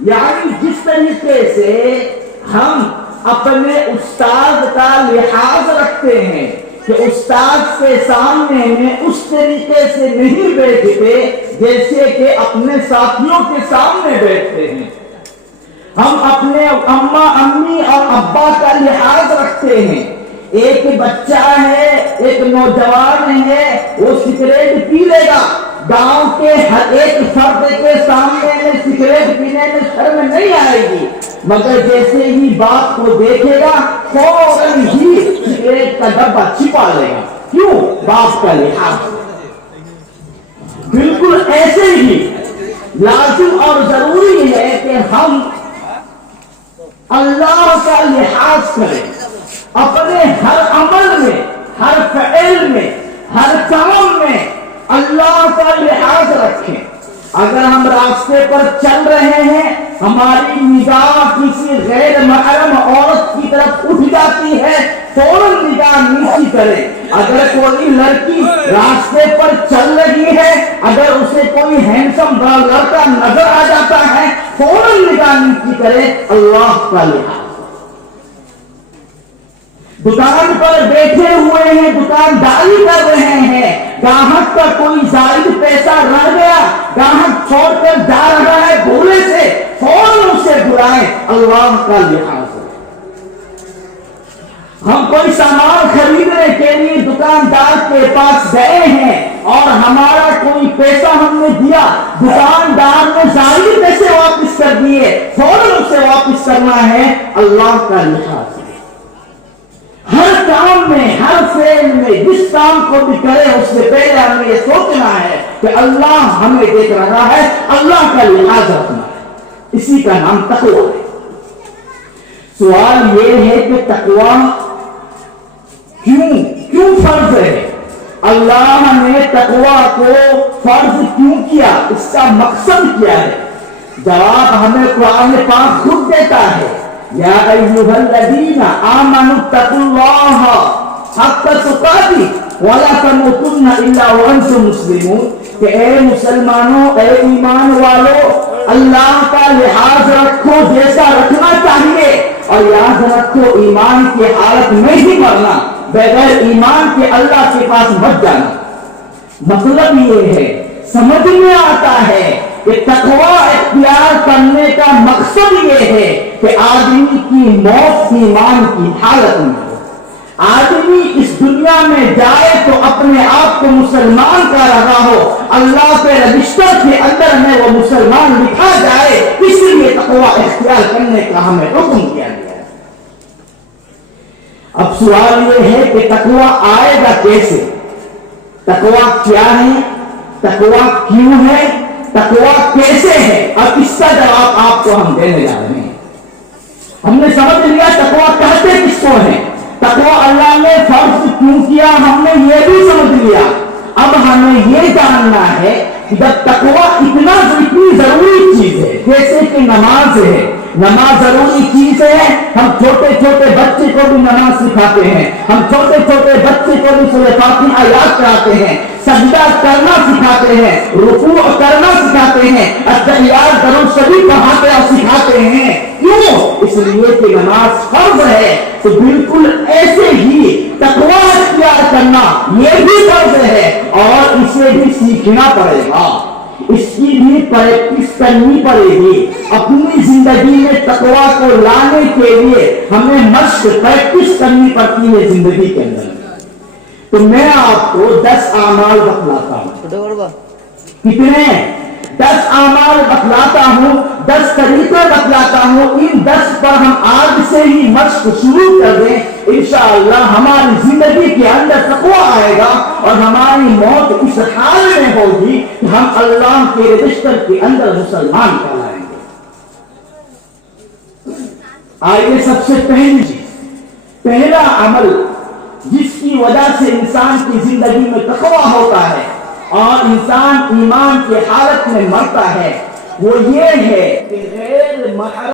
یعنی جس طریقے سے ہم اپنے استاد کا لحاظ رکھتے ہیں کہ استاد کے سامنے میں اس طریقے سے نہیں بیٹھتے جیسے کہ اپنے ساتھیوں کے سامنے بیٹھتے ہیں. ہم اپنے امی اور ابا کا لحاظ رکھتے ہیں. ایک بچہ ہے، ایک نوجوان ہے، وہ سگریٹ پی لے گا، گاؤں کے ہر ایک فرد کے سامنے میں سگریٹ پینے میں شرم نہیں آئے گی، مگر جیسے ہی باپ کو دیکھے گا فوراً ہی سگریٹ کا ڈبہ چھپا لے گا. کیوں؟ باپ کا لحاظ. بالکل ایسے ہی لازم اور ضروری ہے کہ ہم اللہ کا لحاظ کریں، اپنے ہر عمل میں، ہر فعل میں، ہر کام میں اللہ کا لحاظ رکھیں. اگر ہم راستے پر چل رہے ہیں، ہماری نگاہ کسی غیر محرم عورت کی طرف اٹھ جاتی ہے، فوراً نگاہ نیچی کریں. اگر کوئی لڑکی راستے پر چل رہی ہے، اگر اسے کوئی ہینڈسم بڑا لڑکا نظر آ جاتا ہے، فوراً نگاہ نیچی کریں. اللہ کا لحاظ. دکان پر بیٹھے ہوئے ہیں، دکانداری کر رہے ہیں، گاہک کا کوئی زائد پیسہ رہ گیا، گاہک چھوڑ کر جا رہا ہے بھولے سے، فوراً اسے بلائیں. اللہ کا لحاظ. ہم کوئی سامان خریدنے کے لیے دکاندار کے پاس گئے ہیں اور ہمارا کوئی پیسہ ہم نے دیا، دکاندار نے زائد پیسے واپس کر دیے، فوراً اسے واپس کرنا ہے. اللہ کا لحاظ. ہر کام میں، ہر فعل میں، جس کام کو بھی کرے اس سے پہلے ہمیں یہ سوچنا ہے کہ اللہ ہمیں دیکھ رہا ہے، اللہ کا لحاظ رکھنا ہے. اسی کا نام تقوی ہے. سوال یہ ہے کہ تقوی کیوں فرض ہے؟ اللہ نے تقوی کو فرض کیوں کیا؟ اس کا مقصد کیا ہے؟ جواب ہمیں قرآن پاک خود دیتا ہے. یا ایھا الذین آمنوا اتقوا اللہ حق تقاته ولا تموتن الا وانتم مسلمون. کہ اے مسلمانوں، اے ایمان والو، اللہ کا لحاظ رکھو جیسا رکھنا چاہیے، اور یاد رکھو ایمان کی حالت میں ہی مرنا، بغیر ایمان کے اللہ کے پاس مت جانا. مطلب یہ ہے، سمجھ میں آتا ہے کہ تقوی اختیار کرنے کا مقصد یہ ہے کہ آدمی کی موت ایمان کی حالت میں ہو. آدمی اس دنیا میں جائے تو اپنے آپ کو مسلمان کا رہا ہو، اللہ کے رجسٹر کے اندر میں وہ مسلمان لکھا جائے. اس لیے تقوی اختیار کرنے کا ہمیں حکم کیا گیا ہے. اب سوال یہ ہے کہ تقوی آئے گا کیسے؟ تقوی کیا ہے؟ تقوی کیوں ہے؟ تقوی کیسے ہے؟ اب اس کا جواب آپ کو ہم دینے جا رہے ہیں. ہم نے سمجھ لیا تقوی کہتے کس کو ہے، تقوی اللہ نے فرض کیوں کیا ہم نے یہ بھی سمجھ لیا. اب ہمیں یہ جاننا ہے کہ جب تقوی اتنی ضروری چیز ہے، جیسے کہ نماز ہے، نماز ضروری چیز ہے. ہم چھوٹے چھوٹے بچے کو بھی نماز سکھاتے ہیں، ہم چھوٹے چھوٹے بچے کو بھی سورہ فاتحہ یاد کراتے ہیں، سجدہ کرنا سکھاتے ہیں، رکوع کرنا سکھاتے ہیں، اتحیات درود شریف پڑھاتے اور سکھاتے ہیں. کیوں؟ اس لیے کہ نماز فرض ہے. تو بالکل ایسے ہی تقوی اختیار کرنا یہ بھی فرض ہے، اور اسے بھی سیکھنا پڑے گا، اس کی بھی پریکٹس کرنی پڑے گی. اپنی زندگی میں تقوی کو لانے کے لیے ہمیں مشق پریکٹس کرنی پڑتی ہے زندگی کے اندر. تو میں آپ کو 10 اعمال بتلاتا ہوں. کتنے؟ 10 اعمال بتلاتا ہوں، 10 طریقے بتلاتا ہوں. ان 10 پر ہم آج سے ہی مشق شروع کر دیں، انشاءاللہ ہماری زندگی کے اندر تقوی آئے گا، اور ہماری موت اس حال میں ہوگی کہ ہم اللہ کے رجسٹر کے اندر مسلمان کہلائیں گے. آئیے سب سے پہلی چیز، پہلا عمل جس کی وجہ سے انسان کی زندگی میں تقوی ہوتا ہے اور انسان ایمان کی حالت میں مرتا ہے، وہ یہ ہے کہ غیر محرم